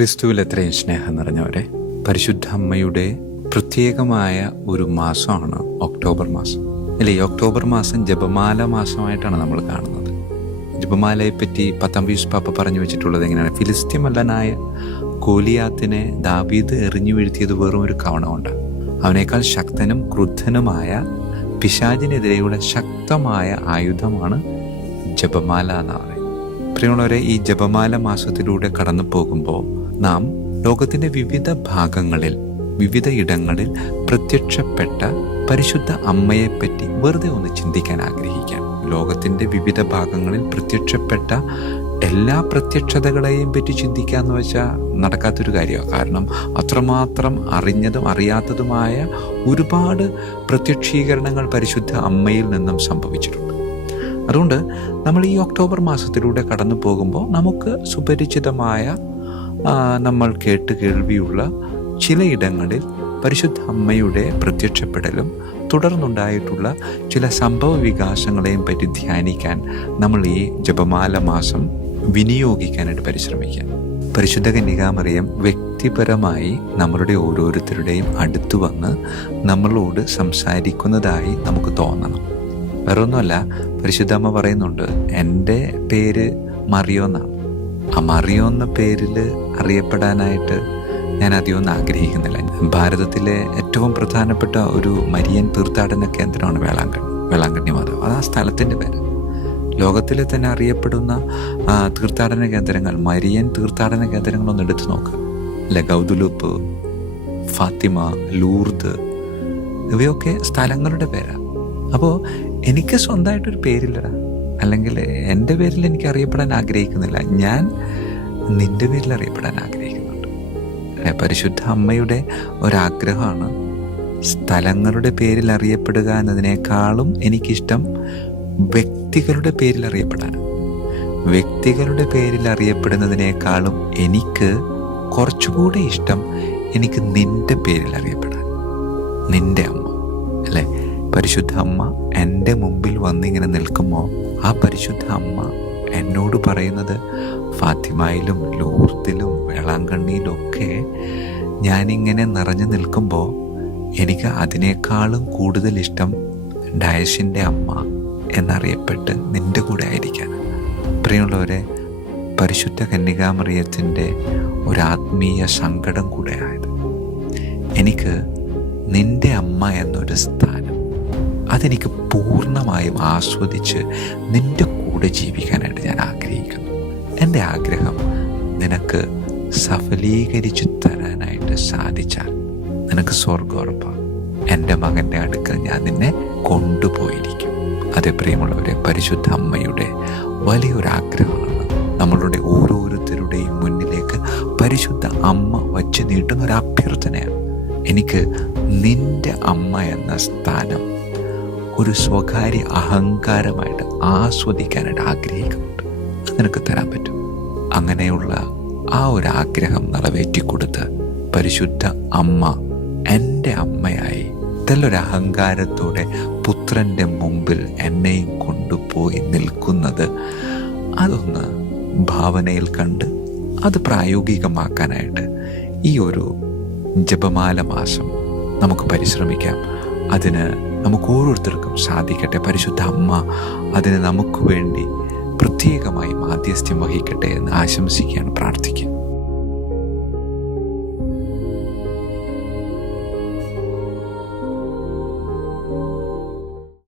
ക്രിസ്തുവിൽ എത്രയും സ്നേഹം നിറഞ്ഞവരെ, പരിശുദ്ധ അമ്മയുടെ പ്രത്യേകമായ ഒരു മാസമാണ് ഒക്ടോബർ മാസം. അല്ലേ, ഈ ഒക്ടോബർ മാസം ജപമാല മാസമായിട്ടാണ് നമ്മൾ കാണുന്നത്. ജപമാലയെപ്പറ്റി 10-ാം പീസ് പാപ്പ പറഞ്ഞു വെച്ചിട്ടുള്ളത് എങ്ങനെയാണ്? ഫിലിസ്ത്യമല്ലനായ ഗോലിയാത്തിനെ ദാവീദ് എറിഞ്ഞു വീഴ്ത്തിയത് വെറും ഒരു കവണ കൊണ്ട്. അവനേക്കാൾ ശക്തനും ക്രുദ്ധനുമായ പിശാചിനെതിരെയുള്ള ശക്തമായ ആയുധമാണ് ജപമാല എന്ന് പറയുന്നത്. പ്രിയമുള്ളവരെ, ഈ ജപമാല മാസത്തിലൂടെ കടന്നു പോകുമ്പോൾ നാം ലോകത്തിൻ്റെ വിവിധ ഭാഗങ്ങളിൽ, വിവിധ ഇടങ്ങളിൽ പ്രത്യക്ഷപ്പെട്ട പരിശുദ്ധ അമ്മയെപ്പറ്റി വെറുതെ ഒന്ന് ചിന്തിക്കാൻ ആഗ്രഹിക്കാം. ലോകത്തിൻ്റെ വിവിധ ഭാഗങ്ങളിൽ പ്രത്യക്ഷപ്പെട്ട എല്ലാ പ്രത്യക്ഷതകളെയും പറ്റി ചിന്തിക്കുക എന്ന് വെച്ചാൽ നടക്കാത്തൊരു കാര്യമാണ്. കാരണം അത്രമാത്രം അറിഞ്ഞതും അറിയാത്തതുമായ ഒരുപാട് പ്രത്യക്ഷീകരണങ്ങൾ പരിശുദ്ധ അമ്മയിൽ നിന്നും സംഭവിച്ചിട്ടുണ്ട്. അതുകൊണ്ട് നമ്മൾ ഈ ഒക്ടോബർ മാസത്തിലൂടെ കടന്നു പോകുമ്പോൾ നമുക്ക് സുപരിചിതമായ, നമ്മൾ കേൾവിയുള്ള ചിലയിടങ്ങളിൽ പരിശുദ്ധ അമ്മയുടെ പ്രത്യക്ഷപ്പെടലും തുടർന്നുണ്ടായിട്ടുള്ള ചില സംഭവ വികാസങ്ങളെയും പറ്റി ധ്യാനിക്കാൻ നമ്മൾ ഈ ജപമാല മാസം വിനിയോഗിക്കാനായിട്ട് പരിശ്രമിക്കാം. പരിശുദ്ധ കന്യകാമറിയം വ്യക്തിപരമായി നമ്മളുടെ ഓരോരുത്തരുടെയും അടുത്ത് വന്ന് നമ്മളോട് സംസാരിക്കുന്നതായി നമുക്ക് തോന്നണം. വേറൊന്നുമല്ല, പരിശുദ്ധ അമ്മ പറയുന്നുണ്ട്, എൻ്റെ പേര് മറിയോ എന്നാണ്. ആ മറിയോ എന്ന പേരിൽ അറിയപ്പെടാനായിട്ട് ഞാൻ അധികമൊന്നും ആഗ്രഹിക്കുന്നില്ല. ഭാരതത്തിലെ ഏറ്റവും പ്രധാനപ്പെട്ട ഒരു മരിയൻ തീർത്ഥാടന കേന്ദ്രമാണ് വേളാങ്കണ്ണി മാതാവ്. അത് ആ സ്ഥലത്തിൻ്റെ പേര്. ലോകത്തിലെ തന്നെ അറിയപ്പെടുന്ന തീർത്ഥാടന കേന്ദ്രങ്ങൾ, മരിയൻ തീർത്ഥാടന കേന്ദ്രങ്ങളൊന്നും എടുത്തു നോക്കുക. അല്ലെ, ഗൗദുലുപ്പ്, ഫാത്തിമ, ലൂർദ്, ഇവയൊക്കെ സ്ഥലങ്ങളുടെ പേരാണ്. അപ്പോൾ എനിക്ക് സ്വന്തമായിട്ടൊരു പേരില്ലടാ, അല്ലെങ്കിൽ എൻ്റെ പേരിൽ എനിക്ക് അറിയപ്പെടാൻ ആഗ്രഹിക്കുന്നില്ല. ഞാൻ നിൻ്റെ പേരിൽ അറിയപ്പെടാൻ ആഗ്രഹിക്കുന്നുണ്ട്. പരിശുദ്ധ അമ്മയുടെ ഒരാഗ്രഹമാണ് സ്ഥലങ്ങളുടെ പേരിൽ അറിയപ്പെടുക എന്നതിനേക്കാളും എനിക്കിഷ്ടം വ്യക്തികളുടെ പേരിൽ അറിയപ്പെടാൻ. വ്യക്തികളുടെ പേരിൽ അറിയപ്പെടുന്നതിനേക്കാളും എനിക്ക് കുറച്ചുകൂടെ ഇഷ്ടം എനിക്ക് നിൻ്റെ പേരിൽ അറിയപ്പെടാൻ. നിൻ്റെ അമ്മ, അല്ലേ? പരിശുദ്ധ അമ്മ എൻ്റെ മുമ്പിൽ വന്നിങ്ങനെ നിൽക്കുമ്പോൾ ആ പരിശുദ്ധ അമ്മ എന്നോട് പറയുന്നത്, ഫാത്തിമയിലും ലൂർദിലും വേളാങ്കണ്ണിയിലും ഒക്കെ ഞാനിങ്ങനെ നിറഞ്ഞു നിൽക്കുമ്പോൾ എനിക്ക് അതിനേക്കാളും കൂടുതൽ ഇഷ്ടം ഡയസിൻ്റെ അമ്മ എന്നറിയപ്പെട്ട് നിൻ്റെ കൂടെ ആയിരിക്കാൻ. പ്രിയമുള്ളവരെ, പരിശുദ്ധ കന്യകാമറിയത്തിൻ്റെ ഒരാത്മീയ സങ്കടം കൂടെ ആയത്, എനിക്ക് നിൻ്റെ അമ്മ എന്നൊരു സ്ഥാനം അതെനിക്ക് പൂർണ്ണമായും ആസ്വദിച്ച് നിൻ്റെ കൂടെ ജീവിക്കാനായിട്ട് ഞാൻ ആഗ്രഹിക്കുന്നു. എൻ്റെ ആഗ്രഹം നിനക്ക് സഫലീകരിച്ചു തരാനായിട്ട് സാധിച്ചാൽ നിനക്ക് സ്വർഗ്ഗോറപ്പാണ്. എൻ്റെ മകൻ്റെ അടുക്കൽ ഞാൻ നിന്നെ കൊണ്ടുപോയിരിക്കും. അതേ പ്രിയമുള്ളവരെ, പരിശുദ്ധ അമ്മയുടെ വലിയൊരാഗ്രഹമാണ് നമ്മളുടെ ഓരോരുത്തരുടെയും മുന്നിലേക്ക് പരിശുദ്ധ അമ്മ വച്ച് നീട്ടുന്ന ഒരു അഭ്യർത്ഥനയാണ്. എനിക്ക് നിൻ്റെ അമ്മ എന്ന സ്ഥാനം ഒരു സ്വകാര്യ അഹങ്കാരമായിട്ട് ആസ്വദിക്കാനായിട്ട് ആഗ്രഹിക്കുന്നുണ്ട്. അത് നിനക്ക് തരാൻ പറ്റും. അങ്ങനെയുള്ള ആ ഒരു ആഗ്രഹം നിറവേറ്റിക്കൊടുത്ത് പരിശുദ്ധ അമ്മ എൻ്റെ അമ്മയായി ഇതെല്ലൊരു അഹങ്കാരത്തോടെ പുത്രൻ്റെ മുമ്പിൽ എന്നെയും കൊണ്ടുപോയി നിൽക്കുന്നത്, അതൊന്ന് ഭാവനയിൽ കണ്ട് അത് പ്രായോഗികമാക്കാനായിട്ട് ഈ ഒരു ജപമാല മാസം നമുക്ക് പരിശ്രമിക്കാം. അതിന് നമുക്ക് ഓരോരുത്തർക്കും സാധിക്കട്ടെ. പരിശുദ്ധ അമ്മ അതിന് നമുക്ക് വേണ്ടി പ്രത്യേകമായി മാധ്യസ്ഥ്യം വഹിക്കട്ടെ എന്ന് ആശംസിക്കാൻ പ്രാർത്ഥിക്കാം.